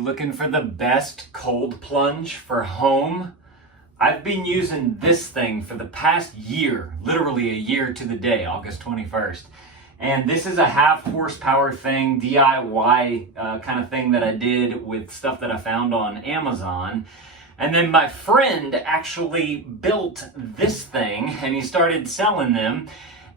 you looking for the best cold plunge for home? I've been using this thing for the past year, literally a year to the day, August 21st. And this is a half horsepower thing, DIY kind of thing that I did with stuff that I found on Amazon. And then my friend actually built this thing and he started selling them.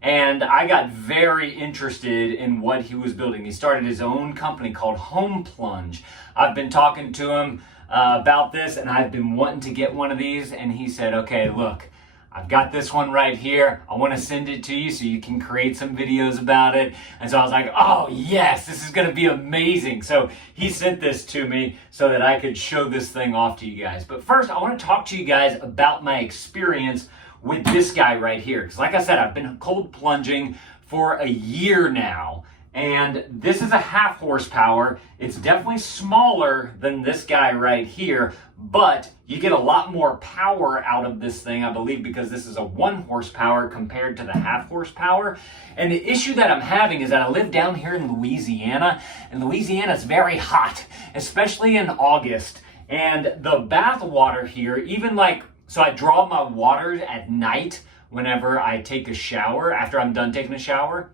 And I got very interested in what he was building. He started his own company called Home Plunge. I've been talking to him about this and I've been wanting to get one of these. And he said, okay, look, I've got this one right here. I want to send it to you so you can create some videos about it. And so I was like, oh yes, this is going to be amazing. So he sent this to me so that I could show this thing off to you guys. But first, I want to talk to you guys about my experience with this guy right here. Because like I said, I've been cold plunging for a year now. And this is a half horsepower. It's definitely smaller than this guy right here, but you get a lot more power out of this thing, I believe, because this is a 1 horsepower compared to the half horsepower. And the issue that I'm having is that I live down here in Louisiana, and Louisiana is very hot, especially in August. And the bath water here, even like, so I draw my water at night whenever I take a shower, after I'm done taking a shower.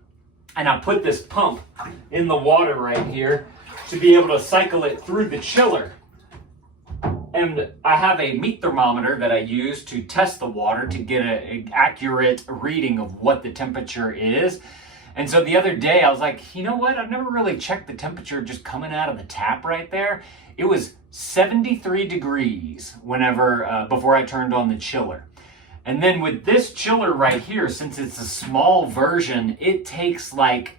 And I put this pump in the water right here to be able to cycle it through the chiller. And I have a meat thermometer that I use to test the water to get an accurate reading of what the temperature is. And so the other day I was like, you know what? I've never really checked the temperature just coming out of the tap right there. It was 73 degrees whenever, before I turned on the chiller. And then with this chiller right here, since it's a small version, it takes like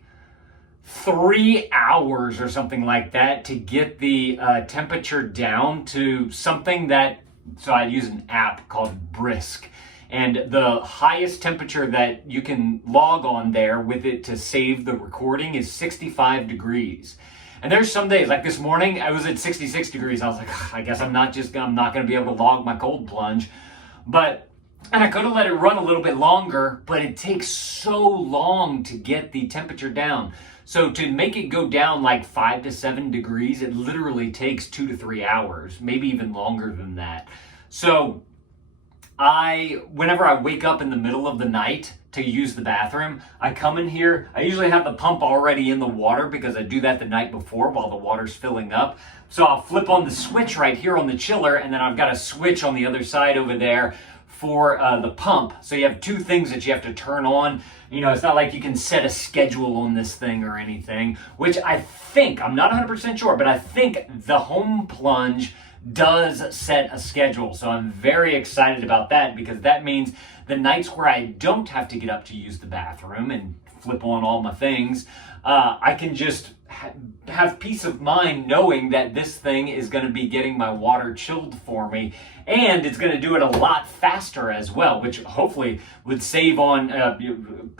3 hours or something like that to get the temperature down to something that, so I use an app called Brisk. And the highest temperature that you can log on there with it to save the recording is 65 degrees. And there's some days, like this morning, I was at 66 degrees. I was like, I guess I'm not going to be able to log my cold plunge. And I could have let it run a little bit longer, but it takes so long to get the temperature down. So to make it go down like 5 to 7 degrees, it literally takes 2 to 3 hours, maybe even longer than that. So whenever I wake up in the middle of the night to use the bathroom, I come in here. I usually have the pump already in the water because I do that the night before while the water's filling up. So I'll flip on the switch right here on the chiller, and then I've got a switch on the other side over there for the pump. So you have 2 things that you have to turn on. You know, it's not like you can set a schedule on this thing or anything, which I think, I'm not 100% sure, but I think the Home Plunge does set a schedule. So I'm very excited about that because that means the nights where I don't have to get up to use the bathroom and flip on all my things, I can just have peace of mind knowing that this thing is going to be getting my water chilled for me, and it's going to do it a lot faster as well, which hopefully would save on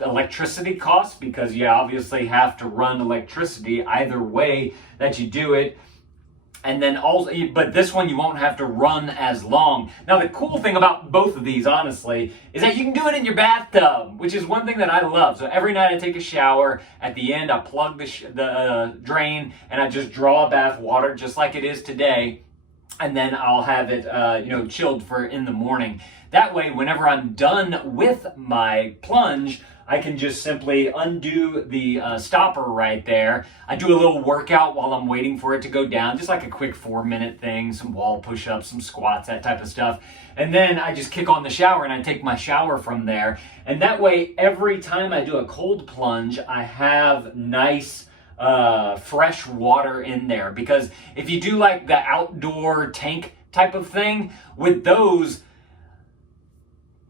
electricity costs, because you obviously have to run electricity either way that you do it. And then also, but this one you won't have to run as long. Now the cool thing about both of these, honestly, is that you can do it in your bathtub, which is one thing that I love. So every night I take a shower, at the end I plug the drain and I just draw bath water just like it is today. And then I'll have it, chilled for in the morning. That way, whenever I'm done with my plunge, I can just simply undo the stopper right there. I do a little workout while I'm waiting for it to go down, just like a quick 4-minute thing, some wall push-ups, some squats, that type of stuff. And then I just kick on the shower and I take my shower from there. And that way, every time I do a cold plunge, I have nice fresh water in there. Because if you do like the outdoor tank type of thing, with those,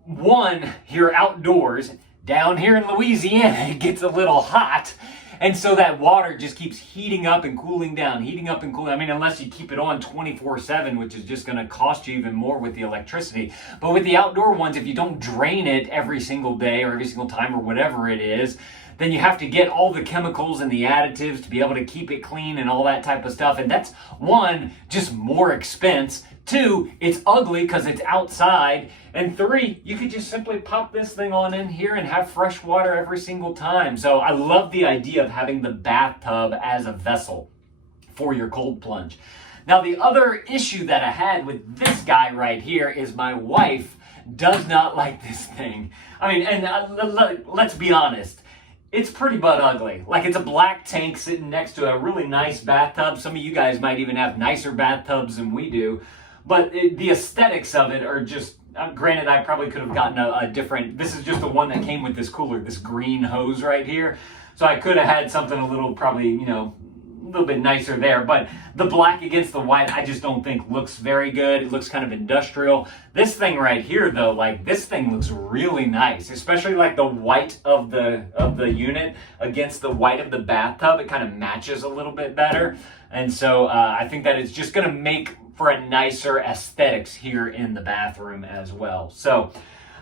one, you're outdoors. Down here in Louisiana, it gets a little hot. And so that water just keeps heating up and cooling down, heating up and cooling. I mean, unless you keep it on 24/7, which is just going to cost you even more with the electricity. But with the outdoor ones, if you don't drain it every single day or every single time or whatever it is, then you have to get all the chemicals and the additives to be able to keep it clean and all that type of stuff. And that's, one, just more expense. 2, it's ugly because it's outside. And 3, you could just simply pop this thing on in here and have fresh water every single time. So I love the idea of having the bathtub as a vessel for your cold plunge. Now, the other issue that I had with this guy right here is my wife does not like this thing. I mean, and let's be honest, it's pretty butt ugly. Like, it's a black tank sitting next to a really nice bathtub. Some of you guys might even have nicer bathtubs than we do. But the aesthetics of it are just, granted, I probably could have gotten a different, this is just the one that came with this cooler, this green hose right here. So I could have had something a little, probably, you know, a little bit nicer there. But the black against the white, I just don't think looks very good. It looks kind of industrial. This thing right here, though, like, this thing looks really nice, especially like the white of the unit against the white of the bathtub. It kind of matches a little bit better. And so I think that it's just going to make for a nicer aesthetics here in the bathroom as well. So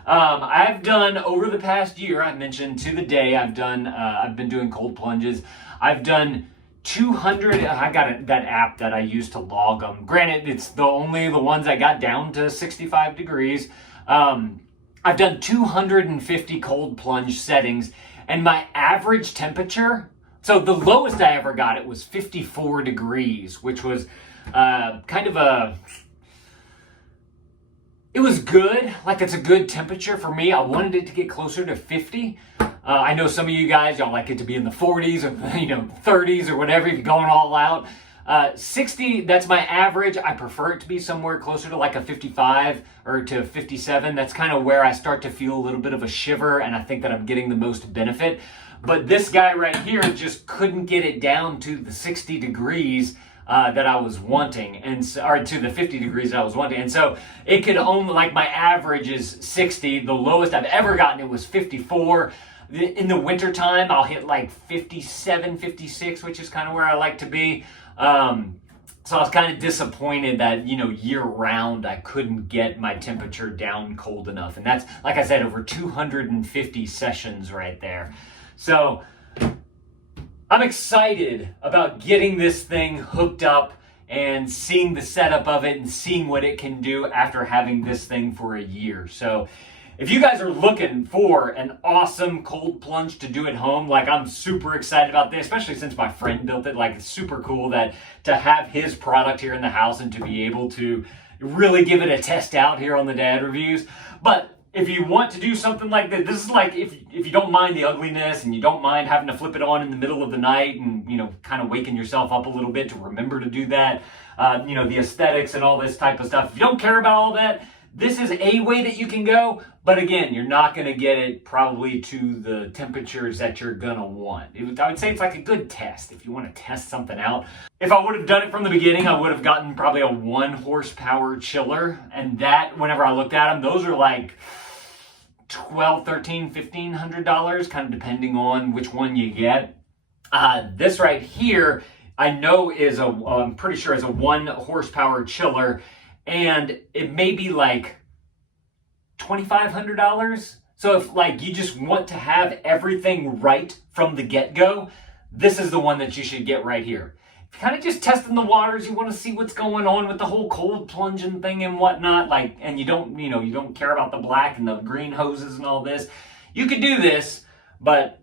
I've done, over the past year, I mentioned to the day, I've been doing cold plunges. I've done 200, I got that app that I use to log them. Granted, it's only the ones I got down to 65 degrees. I've done 250 cold plunge settings, and my average temperature, so the lowest I ever got it was 54 degrees, which was kind of it was good. Like, it's a good temperature for me. I wanted it to get closer to 50. I know some of you guys, y'all like it to be in the 40s or, you know, 30s or whatever, if you're going all out. 60, that's my average. I prefer it to be somewhere closer to like a 55 or to 57. That's kind of where I start to feel a little bit of a shiver, and I think that I'm getting the most benefit. But this guy right here just couldn't get it down to the 60 degrees that I was wanting, and or to the 50 degrees that I was wanting. And so it could only, like, my average is 60. The lowest I've ever gotten it was 54. In the winter time, I'll hit like 57, 56, which is kind of where I like to be. So I was kind of disappointed that, you know, year round, I couldn't get my temperature down cold enough. And that's, like I said, over 250 sessions right there. So I'm excited about getting this thing hooked up and seeing the setup of it and seeing what it can do after having this thing for a year. So if you guys are looking for an awesome cold plunge to do at home, like, I'm super excited about this, especially since my friend built it. Like, it's super cool that to have his product here in the house and to be able to really give it a test out here on the Dad Reviews. But if you want to do something like this, this is like, if you don't mind the ugliness and you don't mind having to flip it on in the middle of the night and, you know, kind of waking yourself up a little bit to remember to do that, you know, the aesthetics and all this type of stuff. If you don't care about all that, this is a way that you can go. But again, you're not going to get it probably to the temperatures that you're going to want. I would say it's like a good test if you want to test something out. If I would have done it from the beginning, I would have gotten probably a 1 horsepower chiller. And that, whenever I looked at them, those are like $1,200, $1,300, $1,500, kind of depending on which one you get. This right here, I know I'm pretty sure is a 1 horsepower chiller, and it may be like $2,500. So if, like, you just want to have everything right from the get-go, this is the one that you should get right here. If you're kind of just testing the waters, you want to see what's going on with the whole cold plunging thing and whatnot, like, and you don't care about the black and the green hoses and all this, you could do this. But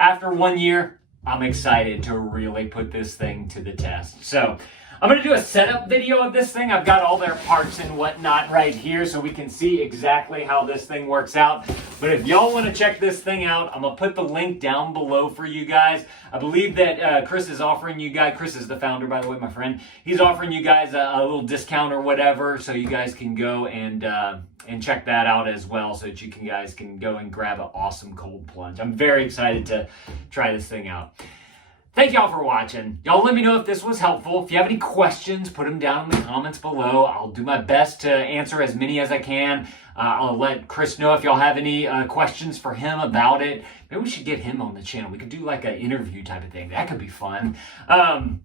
after 1 year, I'm excited to really put this thing to the test. So I'm going to do a setup video of this thing. I've got all their parts and whatnot right here so we can see exactly how this thing works out. But if y'all want to check this thing out, I'm going to put the link down below for you guys. I believe that Chris is offering you guys, Chris is the founder, by the way, my friend. He's offering you guys a little discount or whatever, so you guys can go and check that out as well, so that you guys can go and grab an awesome cold plunge. I'm very excited to try this thing out. Thank y'all for watching. Y'all let me know if this was helpful. If you have any questions, put them down in the comments below. I'll do my best to answer as many as I can. I'll let Chris know if y'all have any questions for him about it. Maybe we should get him on the channel. We could do like an interview type of thing. That could be fun.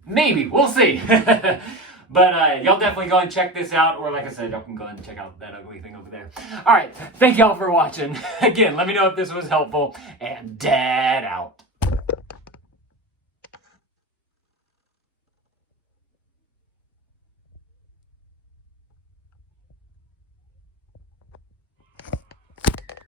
Maybe. We'll see. But y'all definitely go and check this out. Or like I said, y'all can go and check out that ugly thing over there. All right. Thank y'all for watching. Again, let me know if this was helpful. And Dad out.